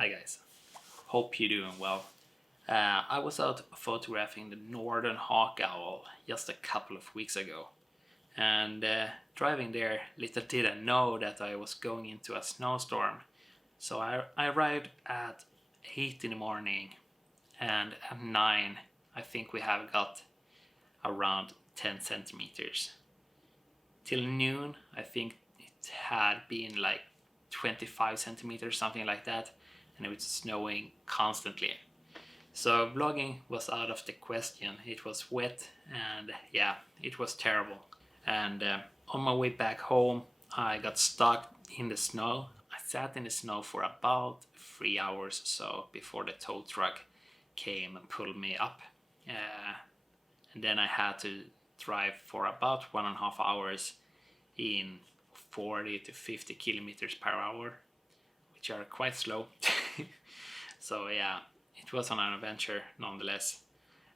Hi guys, hope you're doing well. I was out photographing the northern hawk owl just a couple of weeks ago, and driving there, little did I know that I was going into a snowstorm. So I arrived at 8 in the morning, and at 9 I think we have got around 10 centimeters. Till noon I think it had been like 25 centimeters, something like that, and it was snowing constantly. So vlogging was out of the question. It was wet and yeah, it was terrible. And on my way back home, I got stuck in the snow. I sat in the snow for about 3 hours or so before the tow truck came and pulled me up. And then I had to drive for about 1.5 hours in 40 to 50 kilometers per hour, which are quite slow. So yeah, it was an adventure nonetheless.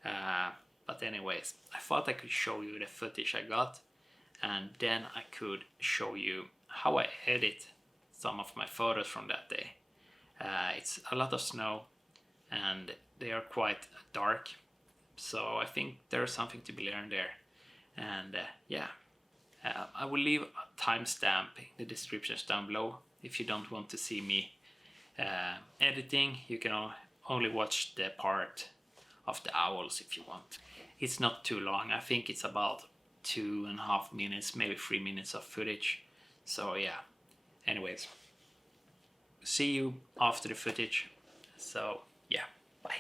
But anyways, I thought I could show you the footage I got, and then I could show you how I edit some of my photos from that day. It's a lot of snow and they are quite dark, so I think there's something to be learned there. And I will leave a timestamp in the descriptions down below. If you don't want to see me editing, you can only watch the part of the owls if you want. It's not too long. I think it's about 2.5 minutes, maybe 3 minutes of footage. So yeah, anyways, see you after the footage. So yeah, bye.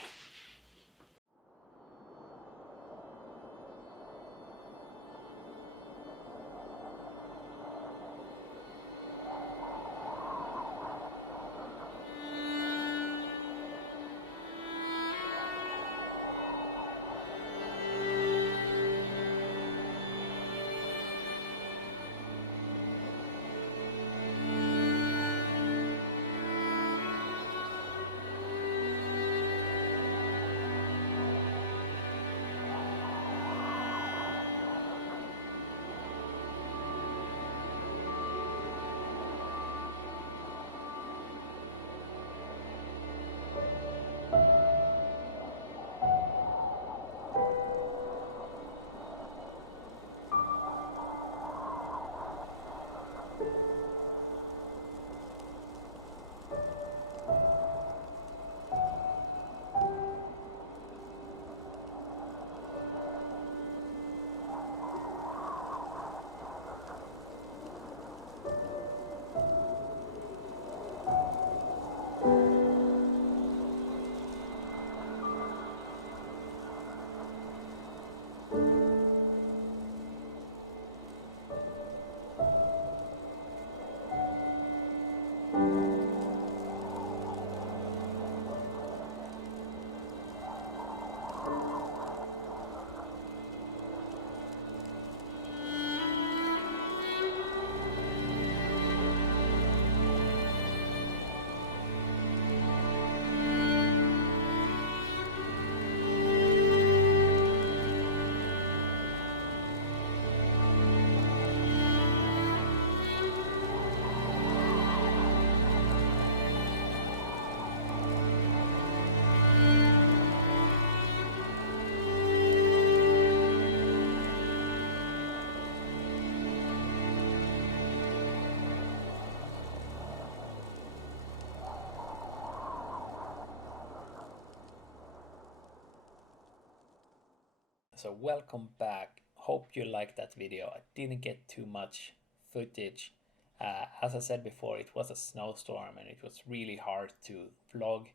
So welcome back. Hope you liked that video. I didn't get too much footage. As I said before, it was a snowstorm and it was really hard to vlog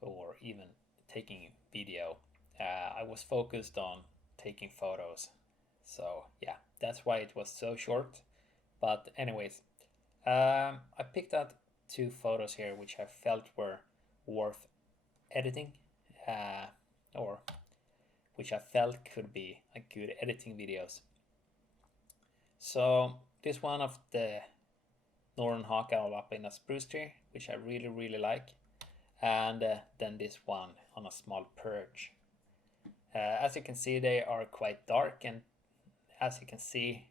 or even taking video. I was focused on taking photos. So yeah, that's why it was so short. But anyways, I picked out 2 photos here which I felt were worth editing, or which I felt could be a good editing videos. So this one of the northern hawk owl up in a spruce tree, which I really like, and then this one on a small perch. As you can see, they are quite dark, and as you can see,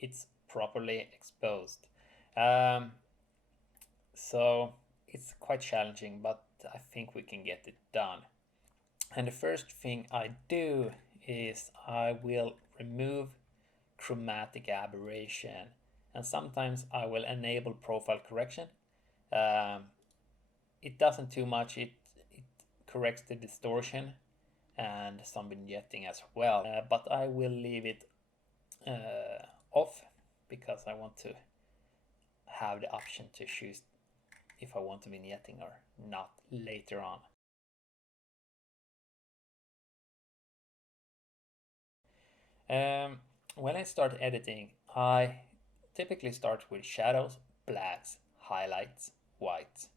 it's properly exposed. So it's quite challenging, but I think we can get it done. And the first thing I do is I will remove chromatic aberration, and sometimes I will enable profile correction. It doesn't too much, it corrects the distortion and some vignetting as well, but I will leave it off because I want to have the option to choose if I want vignetting or not later on. When I start editing, I typically start with shadows, blacks, highlights, whites,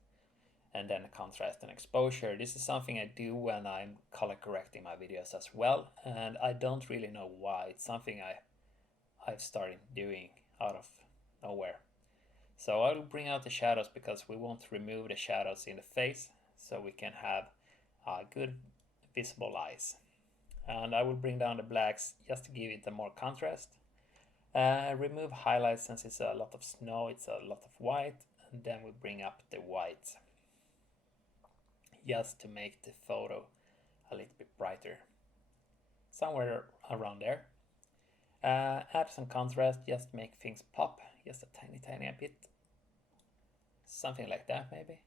and then contrast and exposure. This is something I do when I'm color correcting my videos as well, and I don't really know why. It's something I've started doing out of nowhere. So I will bring out the shadows because we want to remove the shadows in the face so we can have good visible eyes. And I will bring down the blacks just to give it a more contrast. Remove highlights since it's a lot of snow, it's a lot of white, and then we bring up the whites just to make the photo a little bit brighter. Somewhere around there. Add some contrast just to make things pop, just a tiny bit. Something like that maybe.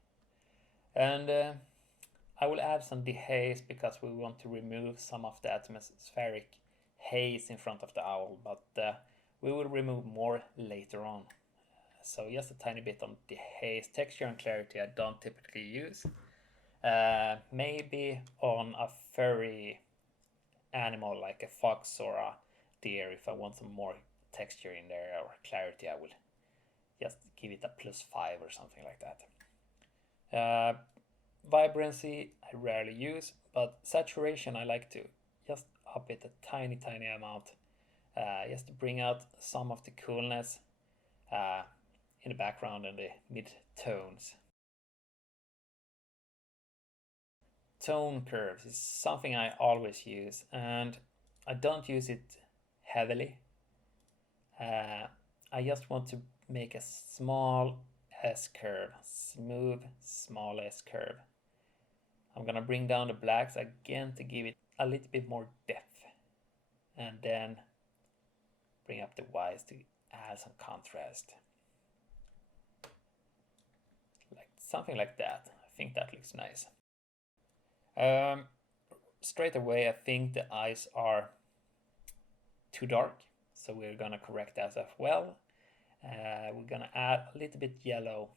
And I will add some dehaze because we want to remove some of the atmospheric haze in front of the owl, but we will remove more later on. So just a tiny bit on dehaze. Texture and clarity I don't typically use. Maybe on a furry animal like a fox or a deer, if I want some more texture in there or clarity, I will just give it a +5 or something like that. Vibrancy I rarely use, but saturation I like to just up it a tiny amount, just to bring out some of the coolness in the background and the mid-tones. Tone curves is something I always use, and I don't use it heavily. I just want to make a small S-curve, smooth, small S-curve. I'm gonna bring down the blacks again to give it a little bit more depth, and then bring up the whites to add some contrast. Like something like that. I think that looks nice. Straight away I think the eyes are too dark, so we're gonna correct that as well. We're gonna add a little bit yellow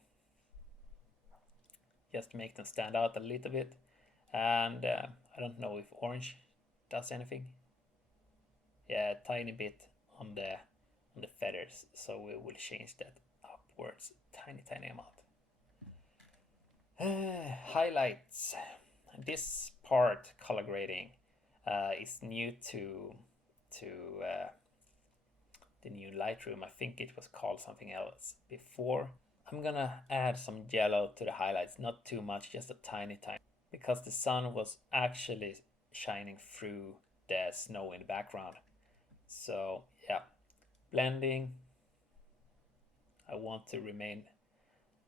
just to make them stand out a little bit, and I don't know if orange does anything. Yeah, a tiny bit on the feathers, so we will change that upwards tiny amount. Highlights. This part, color grading, is new to the new Lightroom. I think it was called something else before. I'm gonna add some yellow to the highlights, not too much, just a tiny, because the sun was actually shining through the snow in the background. So yeah, blending. I want to remain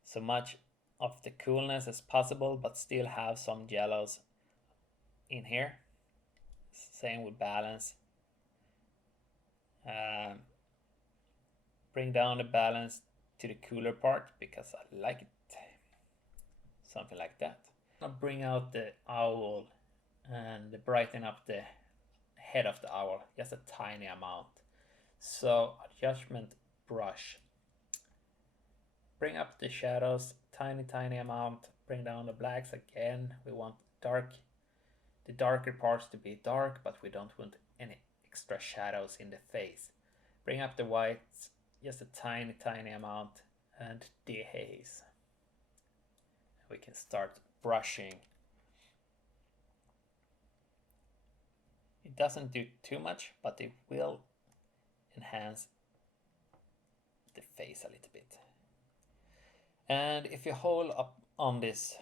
so much of the coolness as possible, but still have some yellows in here. Same with balance. Bring down the balance to the cooler part because I like it. Something like that. I'll bring out the owl and brighten up the head of the owl just a tiny amount. So adjustment brush. Bring up the shadows tiny amount. Bring down the blacks again. We want the darker parts to be dark, but we don't want any extra shadows in the face. Bring up the whites just a tiny amount and dehaze. We can start brushing. It doesn't do too much, but it will enhance the face a little bit. And if you hold up on this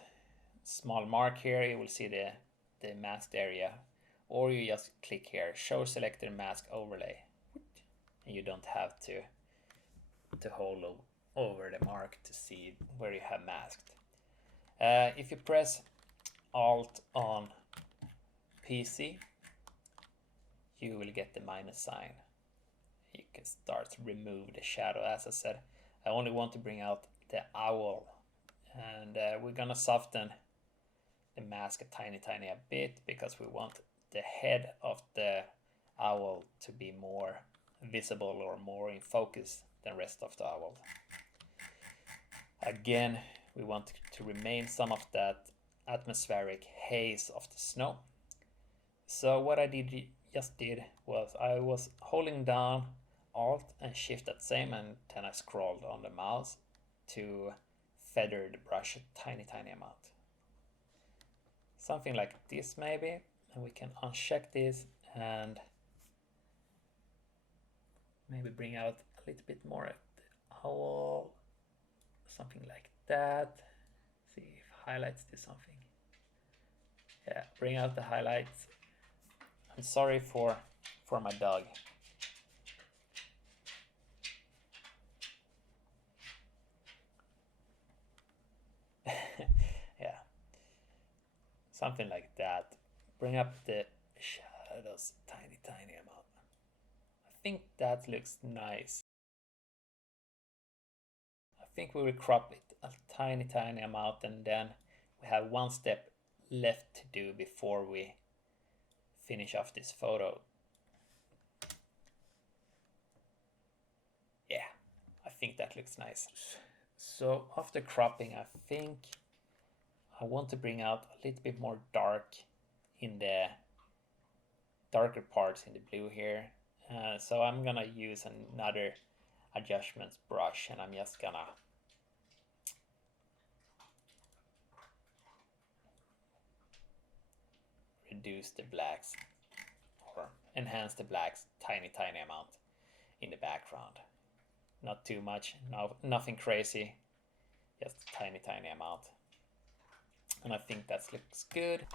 small mark here, you will see the masked area, or you just click here, show selected mask overlay, and you don't have to hold over the mark to see where you have masked. If you press Alt on PC, you will get the minus sign. You can start to remove the shadow. As I said, I only want to bring out the owl, and we're gonna soften the mask a tiny a bit because we want the head of the owl to be more visible or more in focus than the rest of the owl. Again, we want to remain some of that atmospheric haze of the snow. So what I just did was I was holding down Alt and Shift at the same, and then I scrolled on the mouse to feather the brush a tiny amount. Something like this maybe, and we can uncheck this and maybe bring out a little bit more at the owl, something like that. See if highlights do something. Yeah, bring out the highlights. I'm sorry for my dog. Yeah, something like that. Bring up the shadows tiny amount. I think that looks nice. I think we will crop it a tiny amount, and then we have one step left to do before we finish off this photo. Yeah, I think that looks nice. So after cropping, I think I want to bring out a little bit more dark in the darker parts in the blue here. So I'm gonna use another adjustments brush, and I'm just gonna reduce the blacks or enhance the blacks tiny amount in the background. Not too much, nothing crazy, just a tiny amount. And I think that looks good.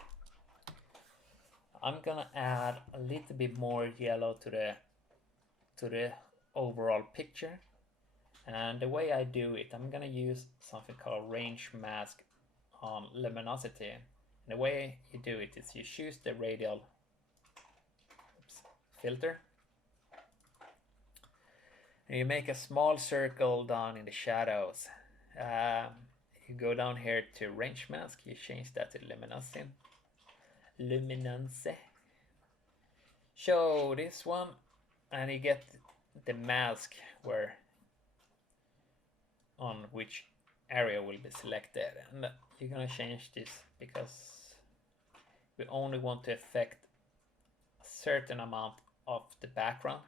I'm gonna add a little bit more yellow to the overall picture. And the way I do it, I'm gonna use something called range mask on luminosity. And the way you do it is you choose the radial filter, and you make a small circle down in the shadows. You go down here to range mask, you change that to luminance. Show this one, and you get the mask where on which area will be selected. And you're gonna change this because we only want to affect a certain amount of the background,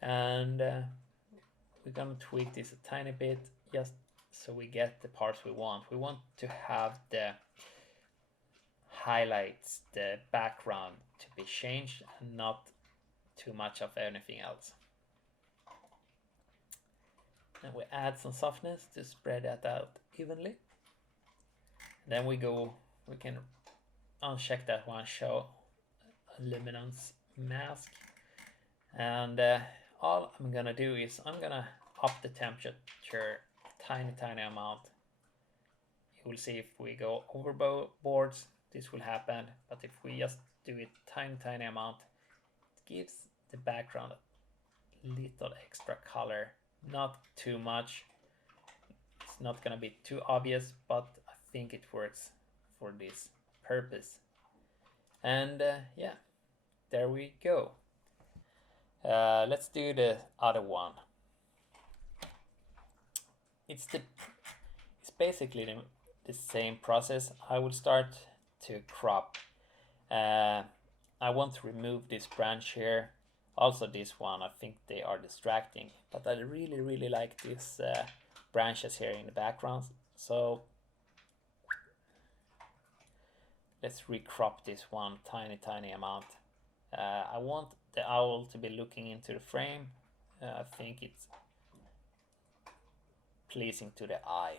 and we're gonna tweak this a tiny bit just so we get the parts we want. We want to have the highlights, the background to be changed, and not too much of anything else. And we add some softness to spread that out evenly. Then we can uncheck that one, show luminance mask, and all I'm gonna do is I'm gonna up the temperature tiny amount. You will see if we go overboard, this will happen, but if we just do it tiny amount, it gives the background a little extra color. Not too much, it's not gonna be too obvious, but I think it works for this purpose. And yeah, there we go. Let's do the other one. It's basically the same process. I will start to crop. I want to remove this branch here. Also this one, I think they are distracting, but I really like these branches here in the background. So let's recrop this one tiny amount. I want the owl to be looking into the frame. I think it's pleasing to the eye.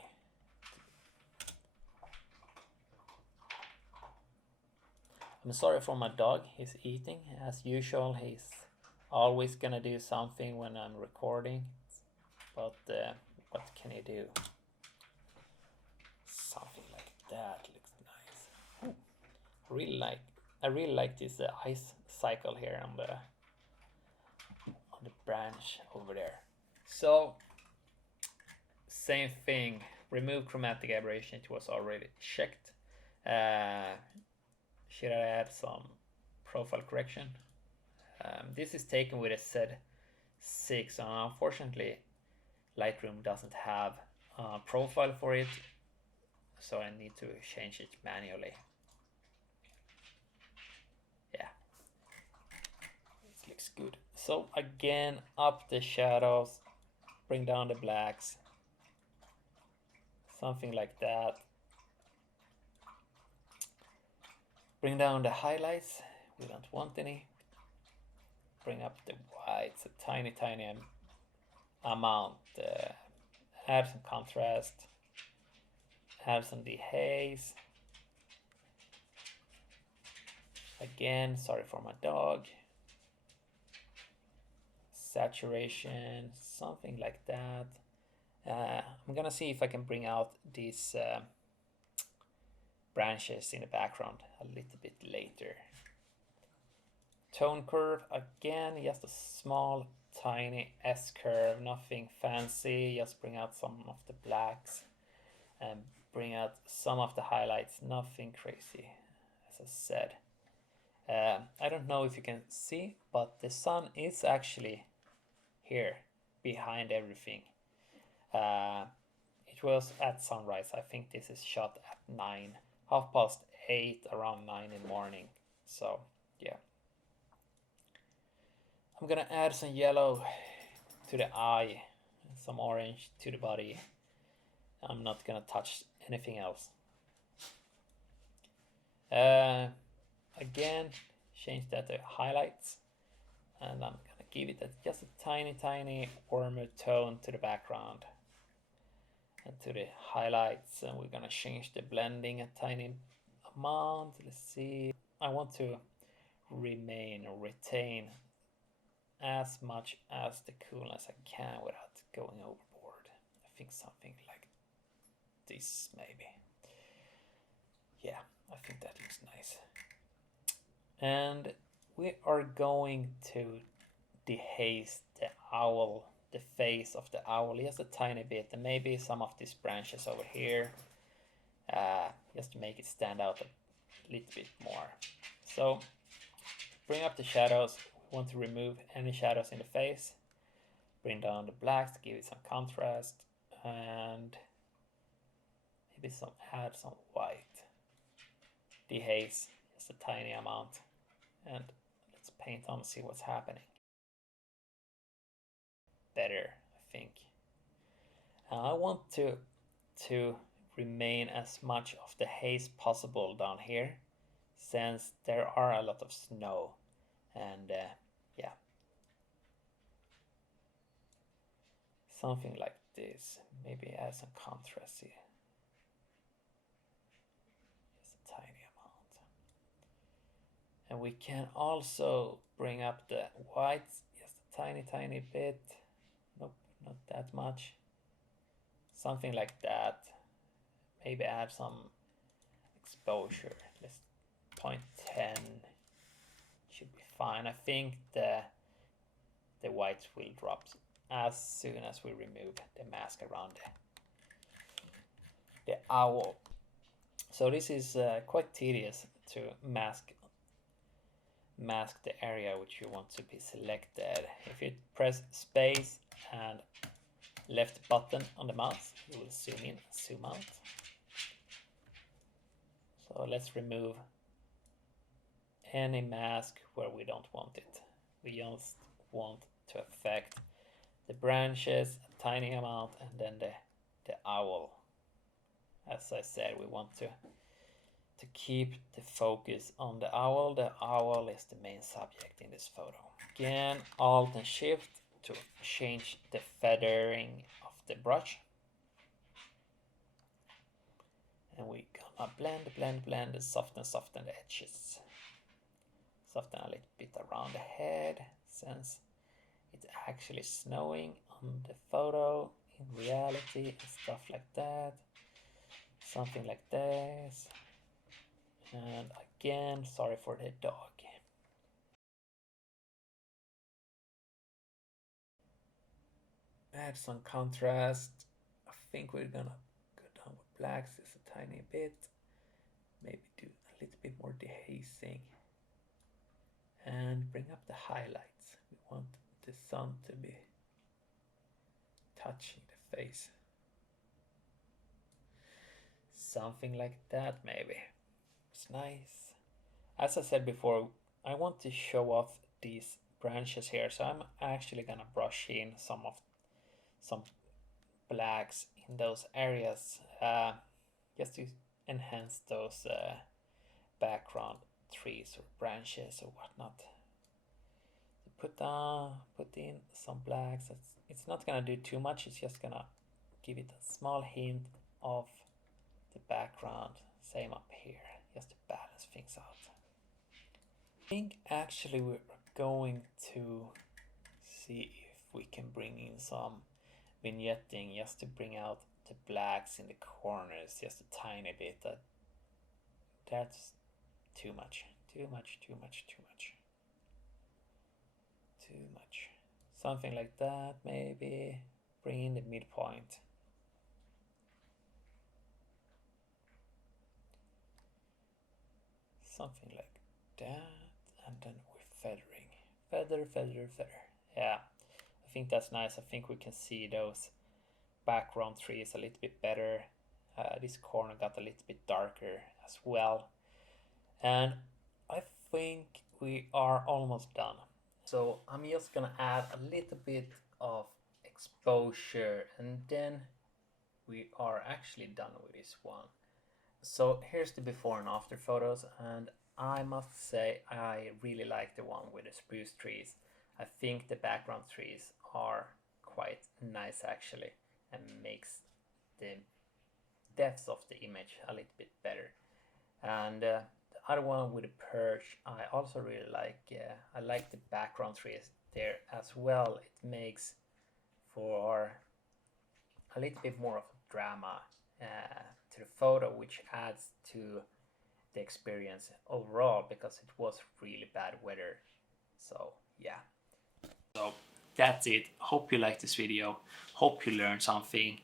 I'm sorry for my dog, he's eating. As usual, he's always gonna do something when I'm recording, but what can you do? Something like I really like this ice cycle here on the branch over there. So same thing, remove chromatic aberration, it was already checked. Should I add some profile correction? This is taken with a Z6, and unfortunately Lightroom doesn't have a profile for it, so I need to change it manually. Yeah, it looks good. So again, up the shadows, bring down the blacks, something like that. Bring down the highlights, we don't want any. Bring up the whites a tiny amount. Add some contrast, add some dehaze. Again, sorry for my dog. Saturation, something like that. I'm gonna see if I can bring out these branches in the background a little bit later. Tone curve, again, just a small tiny S curve, nothing fancy, just bring out some of the blacks and bring out some of the highlights, nothing crazy, as I said. I don't know if you can see, but the sun is actually here behind everything. It was at sunrise. I think this is shot at 8:30, around 9 in the morning. So yeah, I'm gonna add some yellow to the eye, some orange to the body. I'm not gonna touch anything else. Again, change that to highlights, and I'm gonna give it just a tiny warmer tone to the background and to the highlights, and we're gonna change the blending a tiny amount. Let's see, I want to retain as much as the coolness I can without going overboard. I think something like this maybe. Yeah, I think that looks nice. And we are going to dehaze the owl, the face of the owl, just a tiny bit, and maybe some of these branches over here, just to make it stand out a little bit more. So bring up the shadows. We want to remove any shadows in the face. Bring down the blacks to give it some contrast, and maybe add some white. Dehaze, just a tiny amount, and let's paint on and see what's happening. Better, I think. I want to remain as much of the haze possible down here, since there are a lot of snow, and yeah, something like this. Maybe add some contrast here. And we can also bring up the whites just a tiny bit. Nope, not that much. Something like that. Maybe add some exposure. Let's 0.10 should be fine. I think the whites will drop as soon as we remove the mask around the owl. So this is quite tedious to mask the area which you want to be selected. If you press space and left button on the mouse, you will zoom in, zoom out. So let's remove any mask where we don't want it. We just want to affect the branches a tiny amount, and then the owl. As I said, we want to keep the focus on the owl. The owl is the main subject in this photo. Again, Alt and Shift to change the feathering of the brush. And we're gonna blend, and soften the edges. Soften a little bit around the head, since it's actually snowing on the photo in reality, and stuff like that. Something like this. And again, sorry for the dog. Add some contrast. I think we're gonna go down with blacks just a tiny bit. Maybe do a little bit more dehazing. And bring up the highlights. We want the sun to be touching the face. Something like that maybe. It's nice. As I said before, I want to show off these branches here, so I'm actually gonna brush in some blacks in those areas, just to enhance those background trees or branches or whatnot. Put in some blacks. It's not gonna do too much. It's just gonna give it a small hint of the background. Same up here, just to balance things out. I think actually we're going to see if we can bring in some vignetting just to bring out the blacks in the corners just a tiny bit. That's too much. Something like that, maybe. Bring in the midpoint. Something like that, and then we're feathering. Feather. Yeah, I think that's nice. I think we can see those background trees a little bit better. This corner got a little bit darker as well. And I think we are almost done. So I'm just gonna add a little bit of exposure and then we are actually done with this one. So here's the before and after photos, and I must say I really like the one with the spruce trees. I think the background trees are quite nice actually and makes the depth of the image a little bit better. And the other one with the perch I also really like. I like the background trees there as well. It makes for a little bit more of a drama to the photo, which adds to the experience overall because it was really bad weather. So yeah. So that's it. Hope you liked this video. Hope you learned something.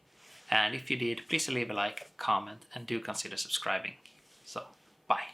And if you did, please leave a like, comment, and do consider subscribing. So, bye.